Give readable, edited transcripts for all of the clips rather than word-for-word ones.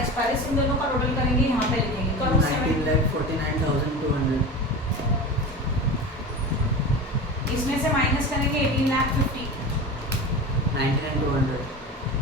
Unexpired, इन दोनों का total करेंगे, यहाँ पे लिखेंगे। करो 19,49,200। इसमें से माइनस करेंगे 18,50,000, 99,200।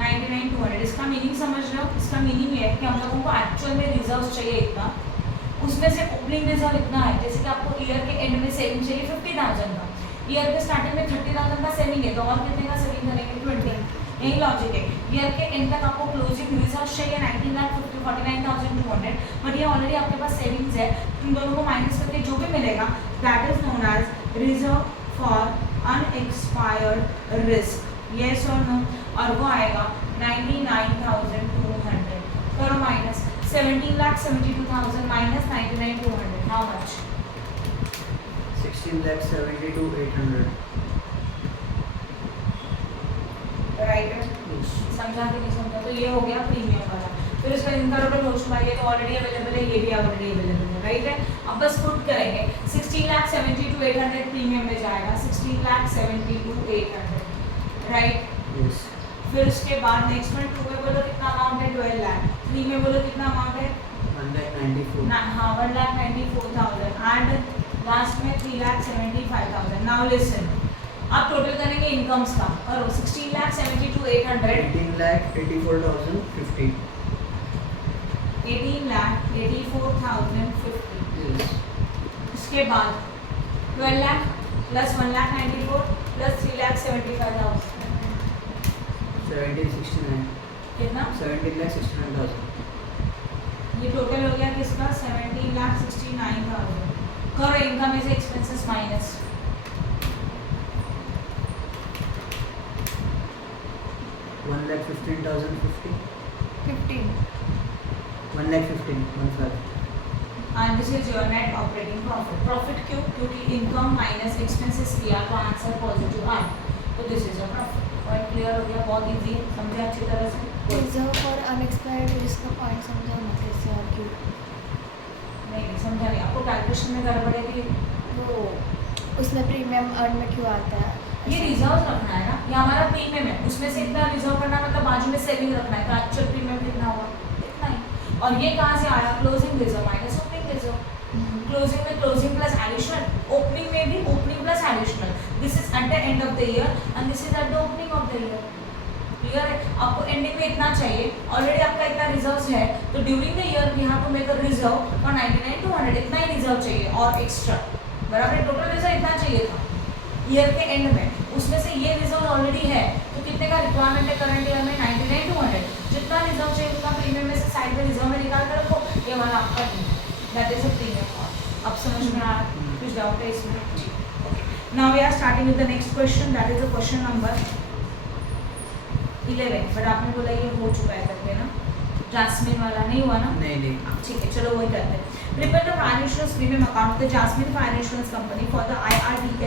99,200। इसका मीनिंग समझ रहे हो? इसका मीनिंग ये है कि हम लोगों को एक्चुअल में रिजर्व चाहिए इतना, उसमें से ओपनिंग रिजर्व इतना है। जैसे कि आपको ईयर के एंड में सेविंग चाहिए 50,000 का, ईयर के स्टार्टिंग में 30,000 का सेविंग है, तो और कितने का सेविंग करेंगे? 20। यही लॉजिक है। ईयर के एंड तक आपको क्लोजिंग रिजर्व चाहिए 19,49,200, बट ये ऑलरेडी आपके पास सेविंग्स है। इन दोनों को माइनस करके जो भी मिलेगा that is known as reserve for unexpired risk. Yes और नो? और वो आएगा 99,200। करो minus 17,72,000 minus 99,200, how much? 16,72,800। Right है? समझा कि नहीं समझा? तो ये हो गया प्रीमियम वाला। फिर इसका इनका टोटल हो चुका है, ये तो ऑलरेडी अवेलेबल है, ये भी ऑलरेडी अवेलेबल है, राइट है? अब बस पुट करेंगे 16,72,800 प्रीमियम में जाएगा, 16,72,800, राइट? यस। फिर उसके बाद नेक्स्ट में 2 में बोलो कितना अमाउंट है? 12 लाख। 3 में बोलो कितना अमाउंट है? 1,94,000। हाँ 1,94,000 एंड लास्ट में 3,75,000। नाउ लिसन, आप टोटल करेंगे इनकम्स का, करो 16,72,800, 18,84,050। 18,84,050। यस। इसके बाद 12 लाख प्लस 1,94,000 प्लस 3,75,000 17,69,000। कितना? 17,69,000। ये टोटल हो गया किसका? 17,69,000। करो इनकम में से expenses minus, 1,15,050। 15 1,15,000। and this is your net operating profit. Profit क्यों? क्योंकि इनकम माइनस एक्सपेंसेस किया तो आंसर पॉजिटिव आया, तो this is a profit. Point clear हो गया? बहुत इजी है, समझे अच्छी तरह से? रिजर्व फॉर अनएक्सपायर्ड रिस्क का पॉइंट समझा ना कैसे और क्यों? नहीं समझा नहीं, आपको कैलकुलेशन में गड़बड़ है कि वो उसमें प्रीमियम अर्न में क्यों आता है? ये रिजर्व रखना है ना, ये हमारा प्रीमियम है, उसमें से इतना रिजर्व करना मतलब बाजू में सेविंग रखना है, तो एक्चुअल प्रीमियम कितना हुआ? इतना ही। और ये कहाँ से आया? Closing reserve minus opening reserve. Closing में क्लोजिंग प्लस एडिशनल, ओपनिंग में भी opening plus additional. This is at the end of the year and this is at the opening of the year. Clear है? आपको ending में इतना चाहिए, already आपका इतना रिजर्व्स है, तो during the year we have to make a reserve for 99,200, इतना ही रिजर्व चाहिए और एक्स्ट्रा, बराबर? टोटल रिजर्व इतना चाहिए था ईयर के एंड में, उसमें से ये रिजर्व ऑलरेडी है, तो कितने का रिक्वायरमेंट है करंट ईयर में? 99,200। जितना रिजर्व चाहिए उतना प्रीमियम में से साइड में रिजर्व में निकाल कर रखो, ये वाला आपका that is a premium cost. अब समझ में आ रहा है? कुछ डाउट है इसमें? Now we are starting with the next question, that is a question number 11, but आपने बोला ये हो चुका है करके ना, जैस्मिन वाला नहीं हुआ ना? नहीं। ठीक है, चलो वही करते हैं। Prepare the fire insurance premium account of the Jasmine Fire Insurance Company for the IRDA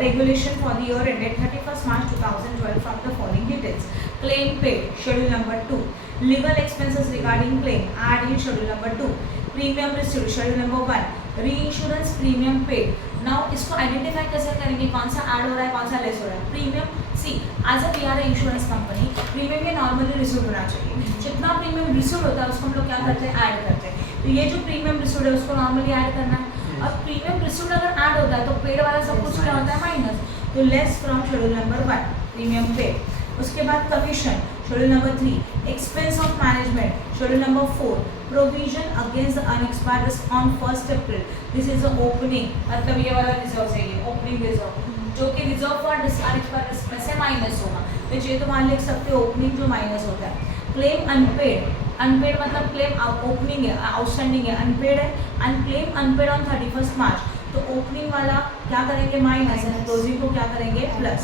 regulation for the year ended 31st March 2012 from the following details. Claim paid, schedule number 2. Legal expenses regarding claim, add in schedule number 2. Premium received, schedule number 1. Reinsurance premium paid. Now इसको identify कैसे करेंगे, कौन सा add हो रहा है कौन सा लेस हो रहा है? Premium see as a we are insurance company, premium ये नॉर्मली रिसीव होना चाहिए, जितना प्रीमियम रिसीव होता है उसको हम लोग क्या करते हैं? ऐड करते हैं। तो ये जो प्रीमियम रिसीव है उसको नॉर्मली ऐड करना है। अब प्रीमियम रिसीव अगर ऐड होता है तो पेड वाला सब कुछ क्या होता है? माइनस। तो less from schedule number 1 premium paid. उसके बाद commission schedule number 3, expense of management schedule number 4, provision against the unexpired risk on 1 April, this is the opening, मतलब ये वाला रिजर्व है, ये ओपनिंग रिजर्व जो कि रिजर्व फॉर अनएक्सपायर्ड रिस्क में से माइनस होगा, तो ये तो मान लिख सकते हो ओपनिंग जो माइनस होता है। क्लेम अनपेड, अनपेड मतलब क्लेम ओपनिंग है, आउटस्टैंडिंग है, अनपेड है, and claim unpaid on 31st March, तो ओपनिंग वाला क्या करेंगे? माइनस, एंड क्लोजिंग को क्या करेंगे? Plus.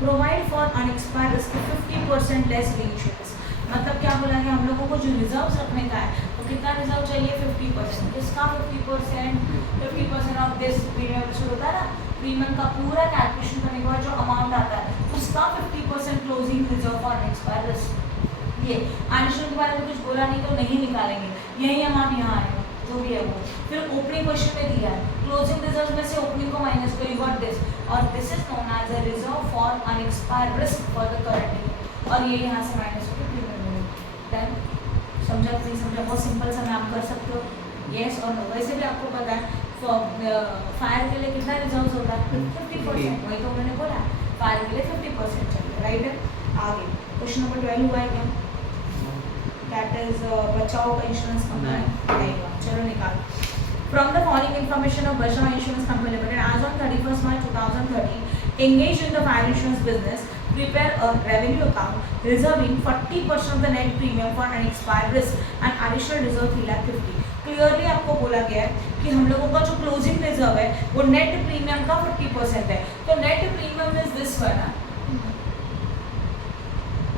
Provide for unexpired risk 50% less reinsurance, मतलब क्या बोला है? हम लोगों को जो रिजर्व रखने का है तो कितना रिजर्व चाहिए? 50%। किसका 50%? 50% ऑफ दिस प्रीमियम रिसीव होता है ना, प्रीमियम का पूरा कैलकुलेशन करने के बाद जो अमाउंट आता है उसका 50% closing reserve for unexpired risk. ये एडिशनल के बारे में कुछ बोला नहीं तो नहीं निकालेंगे, यही अमाउंट यहाँ आएगा जो भी है वो। फिर ओपनिंग क्वेश्चन में दिया है क्लोजिंग रिजर्व में से ओपनिंग को माइनस करो, यू गॉट दिस, और this is known as a reserve for unexpired risk for the current year, और ये यहाँ से माइनस होकर प्रीमियम। देन समझा कि नहीं समझा, बहुत सिंपल सा मैम कर सकते हो, येस और नो। वैसे भी आपको पता है फायर के लिए कितना रिजर्व होता है 50%, वही तो मैंने बोला फायर के लिए 50% चाहिए, राइट है। आगे क्वेश्चन नंबर 12 हुआ है क्या? दैट इज बचाओ का इंश्योरेंस कंपनी नहीं हुआ, चलो निकाल। From the following information of Bajaj Insurance Company Limited as on 31st March 2013, engaged in the fire insurance business, prepare a revenue account reserving 40% of the net premium for unexpired risk and additional reserve 3,50,000. Clearly आपको बोला गया है कि हम लोगों का जो closing reserve है वो नेट प्रीमियम का 40% है, तो net premium is this one,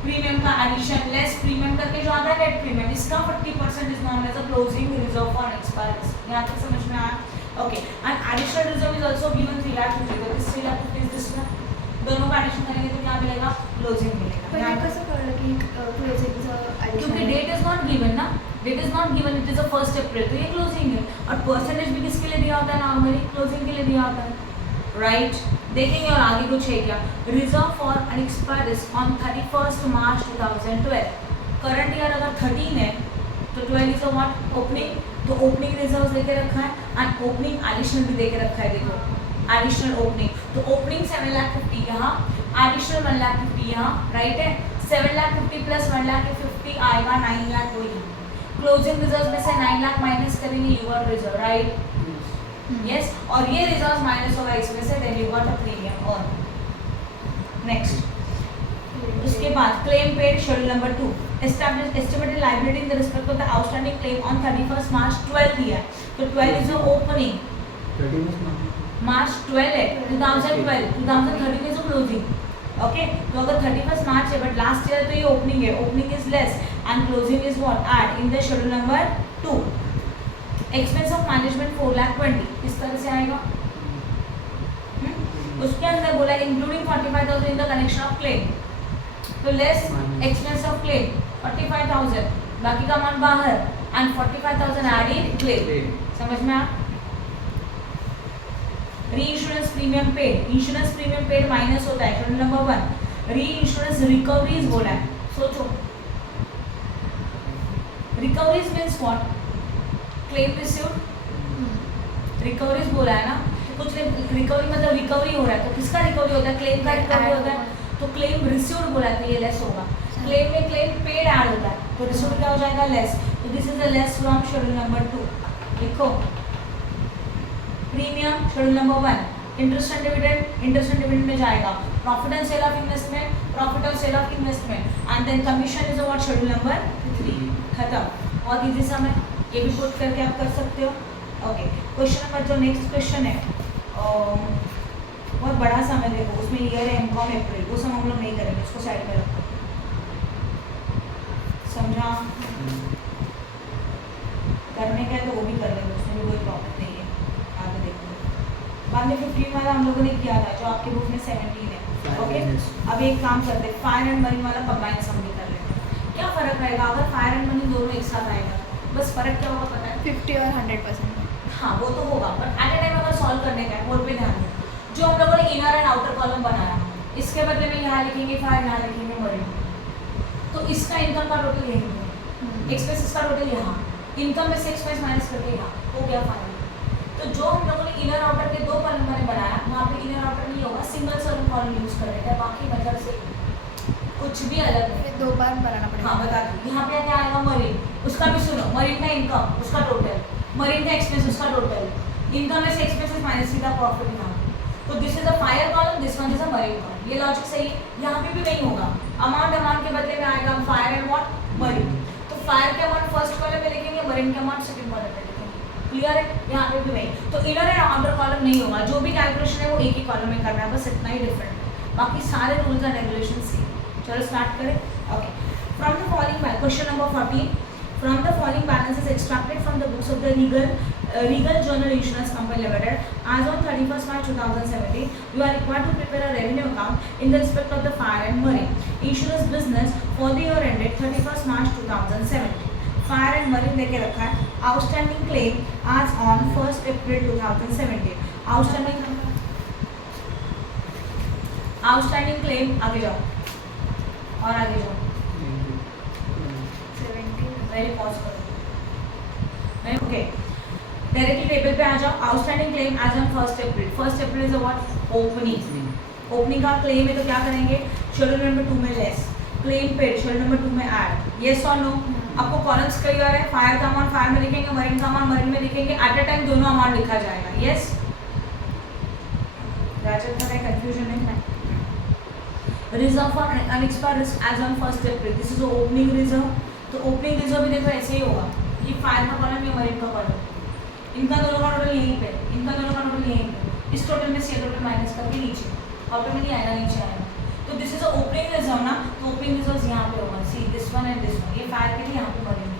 premium का एडिशन लेस प्रीमियम करके जो आता है नेट प्रीमियम, इसका 40% is known as a closing reserve for unexpired risk. यहाँ तक समझ में आया? Okay, and additional reserve is also given 3,50,000, तो 3,50,000 इज दिस वन, दोनों का एडिशन करेंगे तो क्या मिलेगा? क्लोजिंग मिलेगा। पण हे कसं कळलं की क्लोजिंगचं क्योंकि डेट इज नॉट गिवन ना, date is not given, it is a 1 April, तो ये क्लोजिंग है। और परसेंटेज भी किसके लिए दिया होता है? नॉर्मली क्लोजिंग के लिए दिया होता है, राइट। देखेंगे और आगे कुछ है क्या? Reserve for unexpired risk on 31st March 2012, current year अगर 13 है तो 12 इज अ व्हाट? ओपनिंग, तो ओपनिंग रिजर्व देके रखा है एंड ओपनिंग एडिशनल भी देके रखा है, देखो एडिशनल ओपनिंग, तो ओपनिंग 7,50,000 यहाँ, एडिशनल 1,50,000 यहाँ, राइट है। 7,50,000 प्लस 1,50,000 आएगा 9,00,000 वही। क्लोजिंग रिजर्व में से 9,00,000 माइनस करेंगे, you got reserve, right, yes. और ये रिजर्व माइनस होगा इसमें से, then you got a premium on. Next, उसके बाद claim paid schedule number 2, establish estimated liability in the respect of the outstanding claim on 31st March 12 दिया है, तो 12 इज द ओपनिंग, 31st मार्च 12 है 2012, 2013 इज क्लोजिंग, ओके। तो अगर 31st मार्च है but last year तो ये ओपनिंग है, opening is less and closing is what? Add in the schedule number 2। Expense of management 4,20,000 किस तरह से आएगा? उसके अंदर बोला including 45,000 in the connection of claim, तो लेस एक्सपेंस ऑफ क्लेम 45,000, बाकी का अमाउंट बाहर एंड 45,000 ऐड इन क्लेम, समझ में आ? री insurance premium paid, insurance premium paid minus होता है शेड्यूल नंबर 1। री इंश्योरेंस रिकवरीज बोला है, सोचो recoveries means what? Claim received, recoveries बोला है ना, तो कुछ रिकवरी मतलब रिकवरी हो रहा है, तो किसका रिकवरी होता है? क्लेम का रिकवरी होता है, तो क्लेम रिसीव्ड बोला है तो ये लेस होगा। क्लेम में क्लेम पेड ऐड होता है, तो रिसीव्ड क्या हो जाएगा? लेस, तो this is the less from schedule number 2। लिखो premium schedule number 1, interest and dividend, interest and dividend में जाएगा, profit and sale of investment, profit and sale of investment and then commission is what? Schedule number 3, खत्म। और easy सा मैं ये भी put करके आप कर सकते हो, ओके। क्वेश्चन नंबर जो नेक्स्ट क्वेश्चन है बहुत बड़ा सा मैं, देखो उसमें ईयर है एमकॉम अप्रैल, वो सब हम लोग नहीं करेंगे, उसको साइड में रखो, समझा? करने का है तो वो भी कर लेंगे, उसमें भी कोई प्रॉब्लम नहीं है, आगे देखो। बाद में 15 वाला हम लोगों ने किया था जो आपके बुक में 17 है, ओके। अब एक काम करते हैं, फायर एंड मरीन वाला कंबाइन सम भी कर लेते हैं। क्या फ़र्क रहेगा अगर फायर एंड मरीन दोनों एक साथ आएगा? बस फ़र्क क्या होगा पता है? 50 और 100%। हाँ वो तो होगा, पर एट ए टाइम अगर सॉल्व करने का है, और पे ध्यान दें, जो हम लोगों ने इनर एंड आउटर कॉलम बनाया, इसके बदले में यहाँ लिखेंगे फायर, यहाँ लिखेंगे मरीन, तो इसका इनकम का टोटल यही है, एक्सपेंसेस का टोटल यहाँ, इनकम में से एक्सपेंस माइनस करके यहाँ हो गया फायर। तो जो हम लोगों ने इनर आउटर के 2 कॉलम मैंने बनाया, वहाँ पे इनर आउटर नहीं होगा, सिंगल सर्व कॉलम यूज कर रहे हैं, बाकी मतलब से कुछ भी अलग नहीं। 2 बार बनाना पड़ेगा। हाँ बता दूँ, यहाँ पे क्या आएगा? मरीन, उसका भी सुनो, मरीन का इनकम उसका टोटल, मरीन का एक्सपेंस उसका टोटल, इनकम में से एक्सपेंसेस माइनस सीधा प्रॉफिट यहाँ, तो this is a fire column, this one is a marine column. ये लॉजिक सही है? यहाँ पे भी नहीं होगा, अमाउंट के बदले में आएगा फायर एंड व्हाट? मरीन, तो फायर के अमाउंट फर्स्ट कॉलम में लिखेंगे, मरीन के अमाउंट सेकंड कॉलम में लिखेंगे, क्लियर है? यहाँ पे भी नहीं, तो इनर एंड आउटर कॉलम नहीं होगा, जो भी कैलकुलेशन है वो एक ही कॉलम में करना है, बस इतना ही डिफरेंट है, बाकी सारे रूल्स एंड रेगुलेशन सेम। चलो स्टार्ट करें, okay. From the following question number 14, from the following balances extracted from the books of the Regal General Insurance Company Limited as on 31st March 2017, you are required to prepare a revenue account in the respect of the fire and marine insurance business for the year ended 31st March 2017. Fire and marine देके रखा है, outstanding claim as on 1st April 2017, outstanding claim, आगे जाओ और आगे जाओ, 17 पहले pause करो, ओके डायरेक्टली टेबल पे आ जाओ. Outstanding claim as on 1 April. 1 April is what? Opening. Opening का क्लेम है तो क्या करेंगे? शेड्यूल नंबर 2 में less, claim paid schedule number 2 में ऐड. यस और नो? आपको कॉलम्स क्लियर है? फायर का अमाउंट फायर में लिखेंगे, मरीन का अमाउंट मरीन में लिखेंगे. एट अ टाइम दोनों अमाउंट लिखा जाएगा. यस राजन का कोई कंफ्यूजन नहीं है? Reserve for unexpired risk as on 1 April. This is opening reserve. तो ओपनिंग रिजर्व भी देखो ऐसे ही होगा. ये फायर का कॉलम या मरीन का कॉलम, इनका दोनों का टोटल यहीं पे, इनका दोनों का टोटल यहीं पे. इस टोटल में से टोटल माइनस करके नीचे ऑटो में नहीं आएगा, नीचे आएगा. तो दिस इज ओपनिंग रिजर्व ना, तो ओपनिंग रिजर्व यहाँ पे होगा. See this one and this one. ये फायर के लिए यहाँ पे मरीन.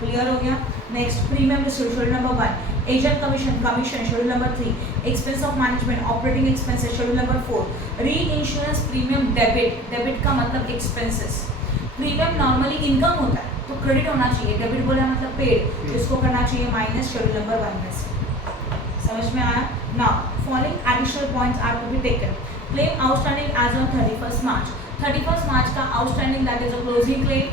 क्लियर हो गया? Next premium received schedule number 1, agent commission schedule number 3, expense of management operating expenses schedule number 4, री इंश्योरेंस प्रीमियम डेबिट. डेबिट का मतलब एक्सपेंसेस. प्रीमियम नॉर्मली इनकम होता है तो क्रेडिट होना चाहिए, डेबिट बोला मतलब पेड, इसको करना चाहिए माइनस शेड्यूल नंबर 1 में से. समझ में आया? Now following additional points are to be taken. Claim outstanding as on 31st March. 31st March का outstanding that is a closing claim.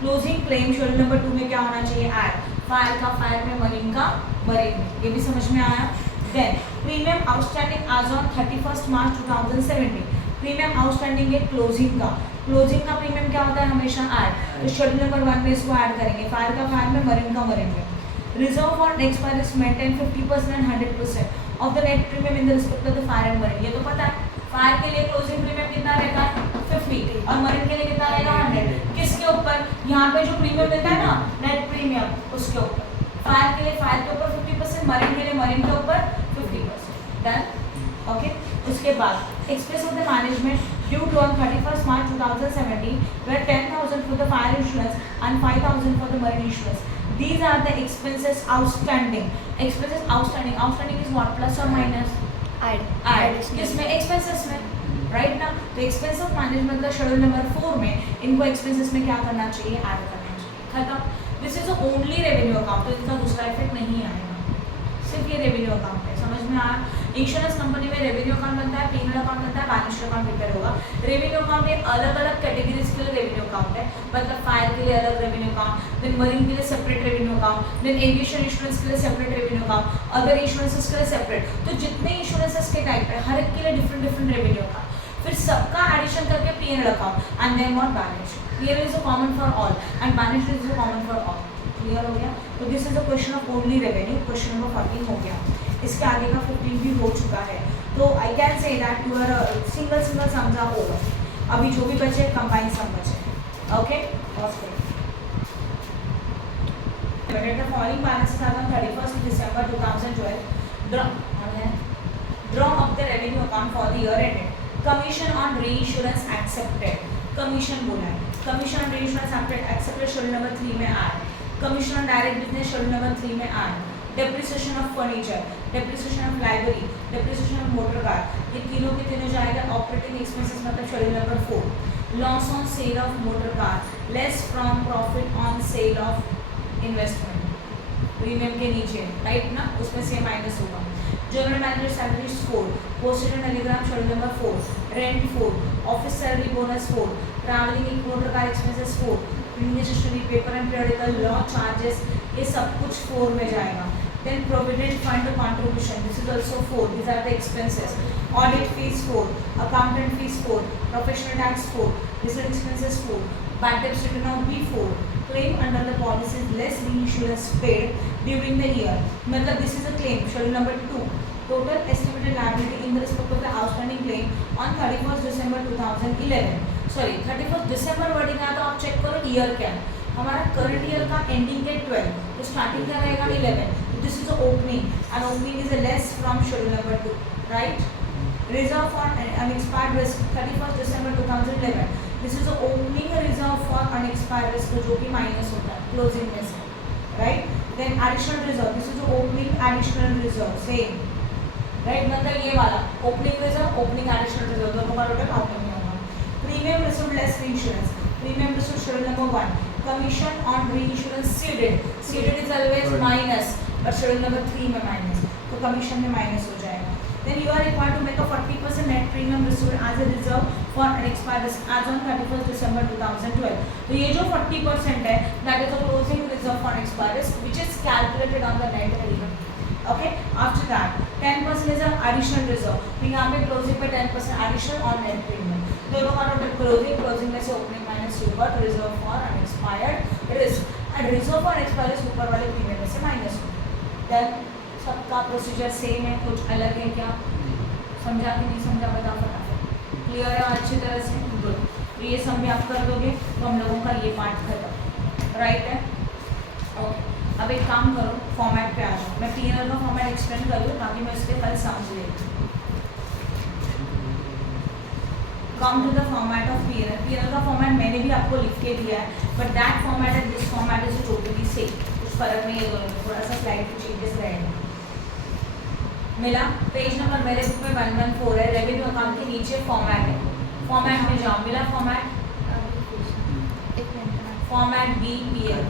Closing claim schedule number 2 में क्या होना चाहिए? ऐड. फायर का फायर में, मरीन का मरीन में. ये भी समझ में आया? Then premium outstanding as on 31st March 2017. Premium outstanding है क्लोजिंग का. क्लोजिंग का प्रीमियम क्या होता है? हमेशा ऐड. तो शेड्यूल नंबर 1 में इसको ऐड करेंगे. फायर का फायर में, मरीन का मरीन में. Reserve for expiry is maintain 50% and 100% of the net premium in the respect of the fire and marine. ये तो पता है. फायर के लिए क्लोजिंग प्रीमियम कितना रहता है? 50 और मरीन के लिए कितना रहेगा? 100. किसके ऊपर? यहाँ पे जो प्रीमियम मिलता है ना, नेट प्रीमियम, उसके ऊपर. फायर के लिए फायर के ऊपर 50%, मरीन के लिए मरीन के ऊपर 50%. डन? ओके. उसके बाद expense of the management due to on 31st March 2017 were 10,000 for the fire insurance and 5,000 for the marine insurance. These are the expenses outstanding. Expenses outstanding. Outstanding is what? Plus or minus? Add. किसमें? Expenses में. Right ना? तो expense of management का schedule number 4 में इनको expenses में क्या करना चाहिए? ऐड करना चाहिए. खत्म. This is only revenue account. तो इनका दूसरा इफेक्ट नहीं आएगा, सिर्फ ये रेवेन्यू अकाउंट है. समझ में आया? इंश्योरेंस कंपनी में रेवेन्यू अकाउंट बनता है, पीनल अकाउंट बनता है, बैलेंस शीट अकाउंट प्रिपेयर होगा. रेवेन्यू अकाउंट ये अलग अलग कैटेगरीज के लिए रेवेन्यू अकाउंट है. मतलब फायर के लिए अलग रेवेन्यू अकाउंट, देन मरीन के लिए separate revenue account, then aviation insurance के लिए separate revenue account, other insurances के लिए सेपरेट. तो जितने इंश्योरेंसेस के टाइप है हर एक के लिए डिफरेंट डिफरेंट रेवेन्यू अकाउंट. फिर सबका एडिशन करके PNL account and then what? Balance sheet. PNL is a common for all and balance sheet is a common for all. Clear हो गया? तो this is a question of only revenue. Question number 14 हो गया. इसके आगे का 15 भी हो चुका है. तो I can say that your single sums are over. अभी जो भी बचे कंबाइंड सम बचे. Okay. The following balances are on 31st December 2012. Draw up the revenue account for the year ended. Commission on reinsurance accepted. Commission बोला है. Commission on reinsurance accepted schedule number 3 में आए. Commission on direct business schedule number 3 में आए. Depreciation of furniture, depreciation of library, depreciation of motor car, ये तीनों के तीनों जाएगा. Operating expenses मतलब schedule number 4. Loss on sale of motor car, less from profit on sale of investment. Premium के नीचे राइट ना, उसमें से माइनस होगा. General manager salary 4, postage and telegram schedule number 4, rent 4, office salary bonus 4, travelling motor car expenses 4, printing stationery paper and periodical law charges, ये सब कुछ 4 में जाएगा. Then provident fund contribution, this is also 4. These are the expenses. Audit fees 4, accountant fees 4, professional tax 4, legal expenses 4, bad debts written off B4. Claim under the policy is less reinsurance paid during the year. मतलब this is a claim. Schedule number 2. Total estimated liability in the respect of the outstanding claim on 31st December 2011. Sorry, 31st December wording आया तो आप check करो year क्या है. हमारा current year का ending है 12, तो स्टार्टिंग क्या रहेगा 11. This is the opening and opening is a less from schedule number 2, right? Reserve for unexpired risk 31st December 2011. This is the opening reserve for unexpired risk जो कि minus होता है closing में से, right? Then additional reserve, this is the opening additional reserve, same, right? मतलब ये वाला opening reserve, opening additional reserve दोनों का टोटल आउटकम में होगा. Premium received less reinsurance, premium received schedule number 1. Commission on reinsurance ceded, ceded is always minus. और schedule number 3 में minus, तो कमीशन में माइनस हो जाएगा. Then you are required to make a 40% net premium reserve as a reserve for unexpired as on 31st December 2012. तो ये जो 40% है that is the closing reserve for unexpired which is calculated on the net value. Okay, after that 10% is an additional reserve. तो यहाँ पे closing पे 10% additional on net premium. दोनों का टोटल closing में से opening minus you got reserve for unexpired risk and reserve for unexpired risk ऊपर वाले premium में से minus हो. Then सबका प्रोसीजर सेम है, कुछ अलग है क्या? समझा कि नहीं समझा बता फटाफट. क्लियर है अच्छी तरह से? गुड. तो ये सब भी आप कर दोगे तो हम लोगों का ये पार्ट खत्म. राइट है? ओके. अब एक काम करो, फॉर्मेट पे आ जाओ. मैं P&L का फॉर्मेट एक्सप्लेन कर दूँ ताकि मैं इसके कल समझ ले. Come to the format of P&L. P&L का फॉर्मेट मैंने भी आपको लिख के दिया है, but that format and this format is totally same. कुछ फर्क नहीं है दोनों में, थोड़ा सा स्लाइड में चेंजेस रहेगा. मिला? पेज नंबर मेरे बुक में 114 है. रेवेन्यू अकाउंट के नीचे फॉर्मेट है. फॉर्मेट में जाओ. मिला फॉर्मेट? एक मिनट फॉर्मेट B P&L.